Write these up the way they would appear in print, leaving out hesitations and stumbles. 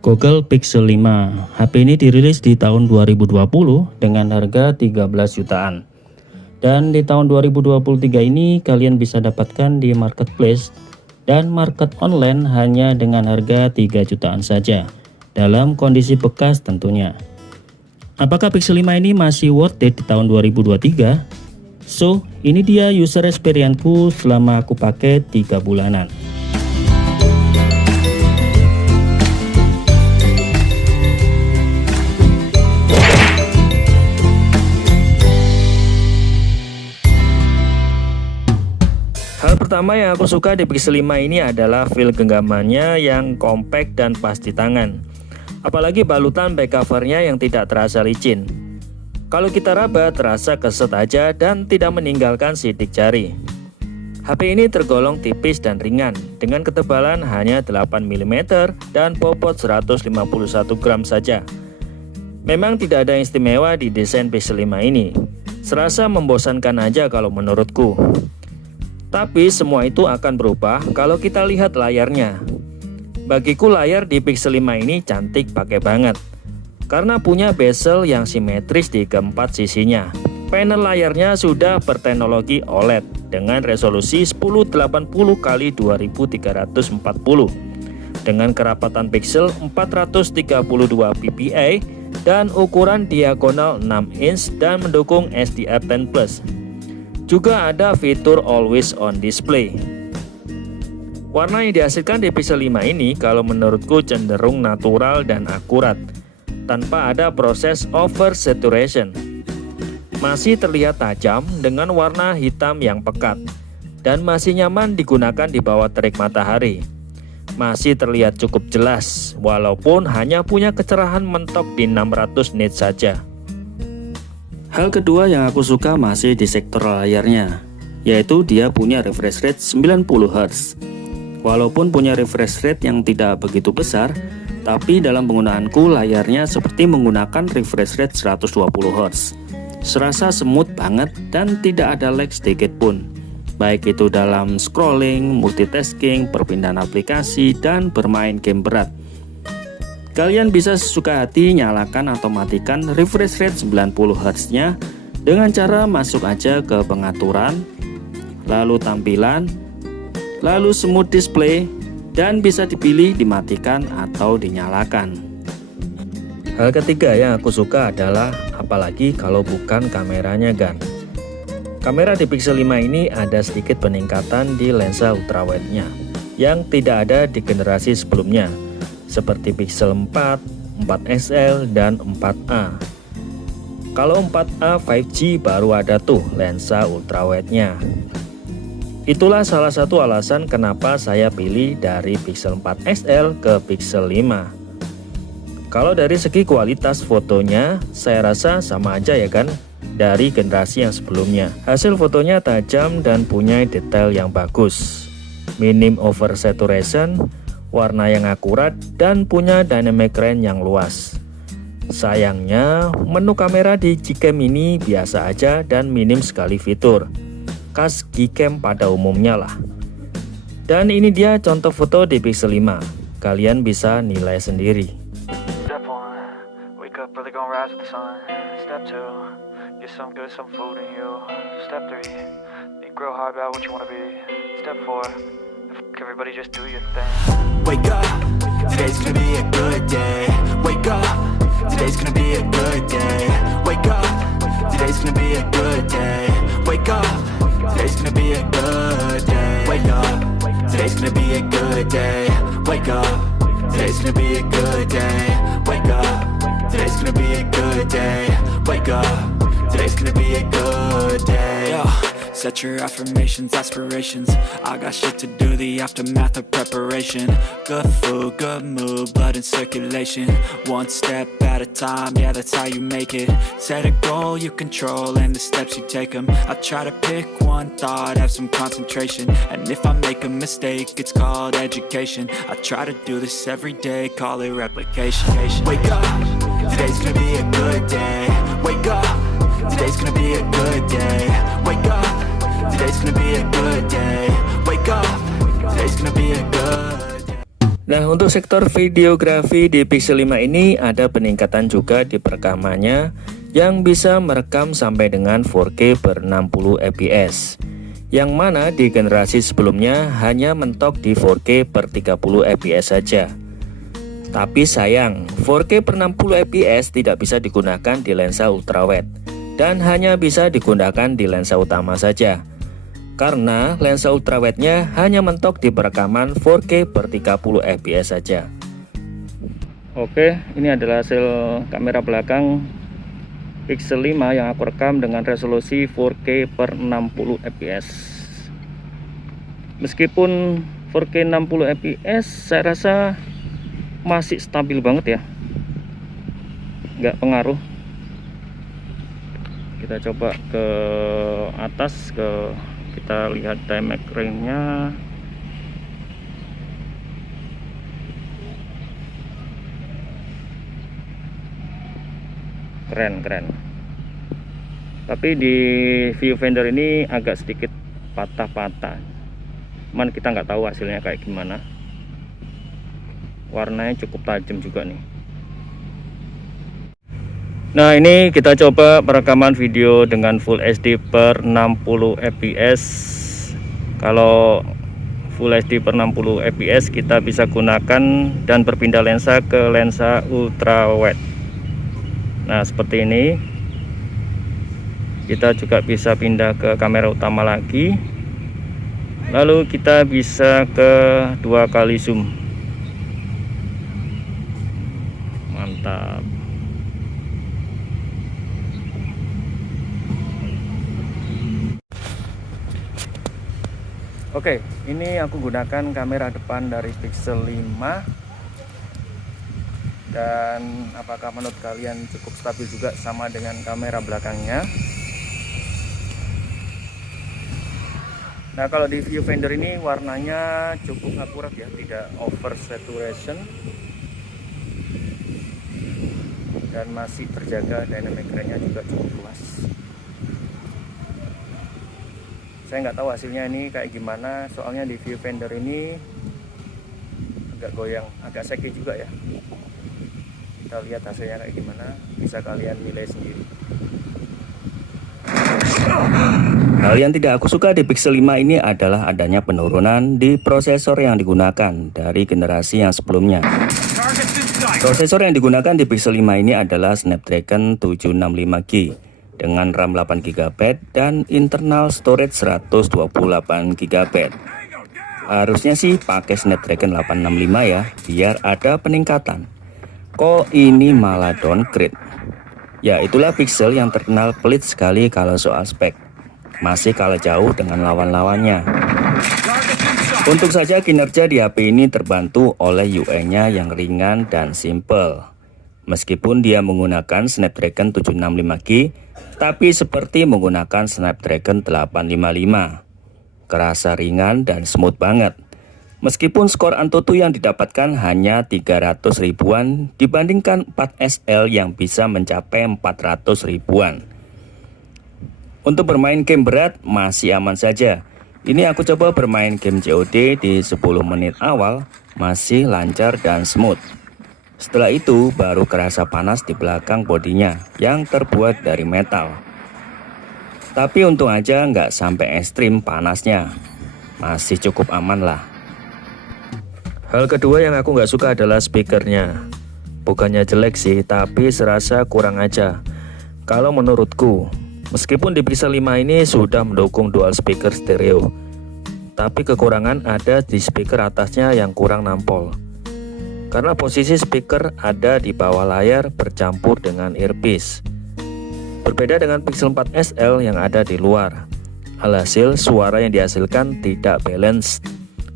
Google Pixel 5. HP ini dirilis di tahun 2020 dengan harga 13 jutaan. Dan di tahun 2023 ini kalian bisa dapatkan di marketplace dan market online hanya dengan harga 3 jutaan saja. Dalam kondisi bekas tentunya. Apakah Pixel 5 ini masih worth it di tahun 2023? So, ini dia user experience-ku selama aku pakai 3 bulanan. Hal pertama yang aku suka di Pixel 5 ini adalah feel genggamannya yang compact dan pas di tangan. Apalagi balutan back covernya yang tidak terasa licin. Kalau kita raba terasa keset aja dan tidak meninggalkan sidik jari. HP ini tergolong tipis dan ringan dengan ketebalan hanya 8 mm dan bobot 151 gram saja. Memang tidak ada yang istimewa di desain Pixel 5 ini. Serasa membosankan aja kalau menurutku. Tapi semua itu akan berubah kalau kita lihat layarnya. Bagiku layar di Pixel 5 ini cantik pakai banget. Karena punya bezel yang simetris di keempat sisinya. Panel layarnya sudah berteknologi OLED dengan resolusi 1080x2340 dengan kerapatan pixel 432 ppi dan ukuran diagonal 6 inch dan mendukung SDR10+. Juga ada fitur Always On Display. Warna yang dihasilkan di Pixel 5 ini kalau menurutku cenderung natural dan akurat, tanpa ada proses over saturation. Masih terlihat tajam dengan warna hitam yang pekat, dan masih nyaman digunakan di bawah terik matahari. Masih terlihat cukup jelas, walaupun hanya punya kecerahan mentok di 600 nits saja. Hal kedua yang aku suka masih di sektor layarnya, yaitu dia punya refresh rate 90 Hz. Walaupun punya refresh rate yang tidak begitu besar, tapi dalam penggunaanku layarnya seperti menggunakan refresh rate 120 Hz. Serasa smooth banget dan tidak ada lag sedikit pun, baik itu dalam scrolling, multitasking, perpindahan aplikasi, dan bermain game berat. Kalian bisa sesuka hati nyalakan atau matikan refresh rate 90 Hz nya dengan cara masuk aja ke pengaturan, lalu tampilan, lalu smooth display, dan bisa dipilih dimatikan atau dinyalakan. Hal ketiga yang aku suka adalah apalagi kalau bukan kameranya gan. Kamera di Pixel 5 ini ada sedikit peningkatan di lensa ultrawide-nya yang tidak ada di generasi sebelumnya, seperti Pixel 4, 4XL, dan 4A. Kalau 4A 5G baru ada tuh lensa ultrawide-nya. Itulah salah satu alasan kenapa saya pilih dari Pixel 4 XL ke Pixel 5. Kalau dari segi kualitas fotonya, saya rasa sama aja ya kan dari generasi yang sebelumnya. Hasil fotonya tajam dan punya detail yang bagus, minim over saturation, warna yang akurat, dan punya dynamic range yang luas. Sayangnya, menu kamera di Gcam ini biasa aja dan minim sekali fitur. Khas Gcam pada umumnya lah. Dan ini dia contoh foto di Pixel 5. Kalian bisa nilai sendiri. Step 1, wake up early, gonna rise with the sun. Step 2, get some good, some food in you. Step 3, think real hard about what you wanna be. Step 4, everybody just do your thing. Wake up, today's gonna be a good day. Wake up, today's gonna be a good day. Wake up, today's gonna be a good day. Wake up, today's gonna be a good day. Wake up, today's gonna be a good day. Wake up, today's gonna be a good day. Wake up, today's gonna be a good day. Wake up, today's gonna be a good day. Yo. Set your affirmations, aspirations. I got shit to do, the aftermath of preparation. Good food, good mood, blood in circulation. One step at a time, yeah, that's how you make it. Set a goal you control and the steps you take them. I try to pick one thought, have some concentration. And if I make a mistake, it's called education. I try to do this every day, call it replication. Wake up, today's gonna be a good day. Wake up, today's gonna be a good day. Wake up, today's gonna be a good day. Wake up, today's gonna be a good day. Nah, untuk sektor videografi di Pixel 5 ini ada peningkatan juga di perekamannya yang bisa merekam sampai dengan 4K per 60 fps. Yang mana di generasi sebelumnya hanya mentok di 4K per 30 fps saja. Tapi sayang, 4K per 60 fps tidak bisa digunakan di lensa ultrawide dan hanya bisa digunakan di lensa utama saja. Karena lensa ultrawide-nya hanya mentok di perekaman 4K per 30 fps saja. Oke, ini adalah hasil kamera belakang Pixel 5 yang aku rekam dengan resolusi 4K per 60 fps. Meskipun 4K 60 fps saya rasa masih stabil banget ya, nggak pengaruh. Kita coba ke atas, kita lihat dynamic range-nya. Keren. Tapi di viewfinder ini agak sedikit patah-patah. Cuman kita nggak tahu hasilnya kayak gimana. Warnanya cukup tajam juga nih. Nah, ini kita coba perekaman video dengan Full HD per 60 fps. Kalau Full HD per 60 fps kita bisa gunakan dan berpindah lensa ke lensa ultrawide. Nah, seperti ini. Kita juga bisa pindah ke kamera utama lagi. Lalu kita bisa ke 2 kali zoom. Mantap. Oke, ini aku gunakan kamera depan dari Pixel 5. Dan apakah menurut kalian cukup stabil juga sama dengan kamera belakangnya? Nah, kalau di viewfinder ini warnanya cukup akurat ya, tidak over saturation dan masih terjaga dynamic range-nya juga cukup luas. Saya nggak tahu hasilnya ini kayak gimana, soalnya di viewfinder ini agak goyang, agak shaky juga ya. Kita lihat hasilnya kayak gimana, bisa kalian nilai sendiri. Hal yang tidak aku suka di Pixel 5 ini adalah adanya penurunan di prosesor yang digunakan dari generasi yang sebelumnya. Prosesor yang digunakan di Pixel 5 ini adalah Snapdragon 765G dengan RAM 8GB dan internal storage 128GB. Harusnya sih pakai Snapdragon 865 ya, biar ada peningkatan. Kok ini malah downgrade? Ya, itulah Pixel yang terkenal pelit sekali kalau soal spek. Masih kalah jauh dengan lawan-lawannya. Untung saja kinerja di HP ini terbantu oleh UI-nya yang ringan dan simple. Meskipun dia menggunakan Snapdragon 765G, tapi seperti menggunakan Snapdragon 855. Kerasa ringan dan smooth banget. Meskipun skor Antutu yang didapatkan hanya 300 ribuan dibandingkan 4SL yang bisa mencapai 400 ribuan. Untuk bermain game berat masih aman saja. Ini aku coba bermain game COD di 10 menit awal, masih lancar dan smooth. Setelah itu baru kerasa panas di belakang bodinya yang terbuat dari metal. Tapi untung aja nggak sampai ekstrim panasnya. Masih cukup aman lah. Hal kedua yang aku nggak suka adalah speakernya. Bukannya jelek sih, tapi serasa kurang aja. Kalau menurutku, meskipun di Pixel 5 ini sudah mendukung dual speaker stereo, tapi kekurangan ada di speaker atasnya yang kurang nampol. Karena posisi speaker ada di bawah layar bercampur dengan earpiece. Berbeda dengan Pixel 4 SL yang ada di luar. Alhasil suara yang dihasilkan tidak balance.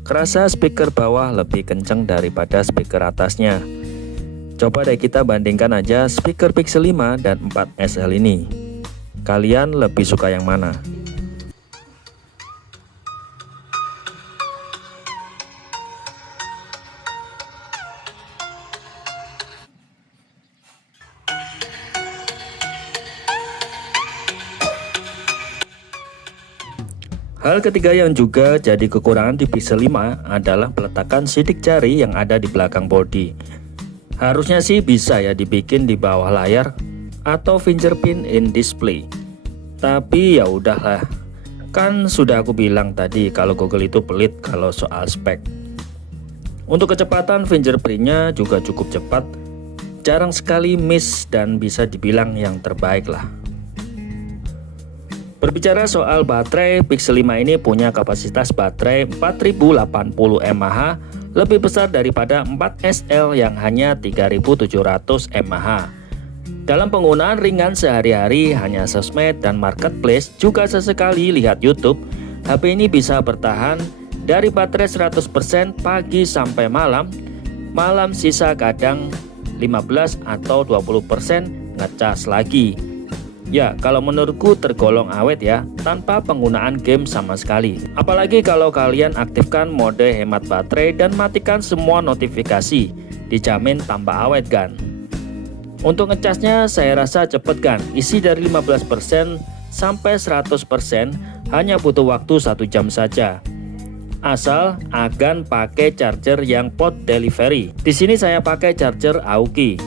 Kerasa speaker bawah lebih kencang daripada speaker atasnya. Coba deh kita bandingkan aja speaker Pixel 5 dan 4 SL ini. Kalian lebih suka yang mana? Hal ketiga yang juga jadi kekurangan di Pixel 5 adalah peletakan sidik jari yang ada di belakang bodi. Harusnya sih bisa ya dibikin di bawah layar atau fingerprint in display. Tapi ya udahlah. Kan sudah aku bilang tadi kalau Google itu pelit kalau soal spek. Untuk kecepatan fingerprintnya juga cukup cepat. Jarang sekali miss dan bisa dibilang yang terbaik lah. Berbicara soal baterai, Pixel 5 ini punya kapasitas baterai 4080 mAh, lebih besar daripada 4SL yang hanya 3700 mAh. Dalam penggunaan ringan sehari-hari, hanya sosmed dan marketplace, juga sesekali lihat YouTube, HP ini bisa bertahan dari baterai 100% pagi sampai malam, malam sisa kadang 15 atau 20% ngecas lagi. Ya, kalau menurutku tergolong awet ya, tanpa penggunaan game sama sekali. Apalagi kalau kalian aktifkan mode hemat baterai dan matikan semua notifikasi, dijamin tambah awet kan. Untuk ngecasnya saya rasa cepet kan, isi dari 15% sampai 100% hanya butuh waktu 1 jam saja. Asal agan pakai charger yang port delivery. Di sini saya pakai charger Aoki.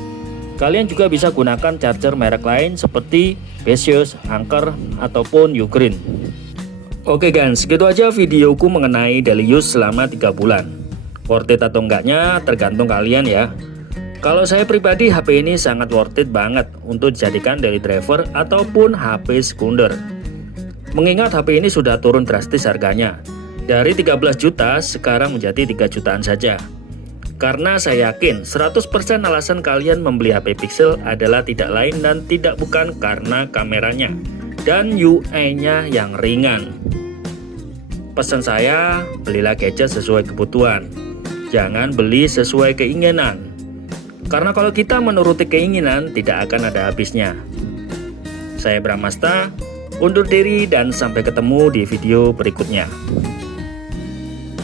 Kalian juga bisa gunakan charger merek lain seperti Besius, Anker, ataupun Ugreen. Oke guys, segitu aja videoku mengenai daily use selama 3 bulan. Worth it atau enggaknya tergantung kalian ya. Kalau saya pribadi, HP ini sangat worth it banget untuk dijadikan daily driver ataupun HP sekunder. Mengingat HP ini sudah turun drastis harganya. Dari 13 juta sekarang menjadi 3 jutaan saja. Karena saya yakin 100% alasan kalian membeli HP Pixel adalah tidak lain dan tidak bukan karena kameranya dan UI-nya yang ringan. Pesan saya, belilah gadget sesuai kebutuhan. Jangan beli sesuai keinginan. Karena kalau kita menuruti keinginan, tidak akan ada habisnya. Saya Bramasta, undur diri dan sampai ketemu di video berikutnya.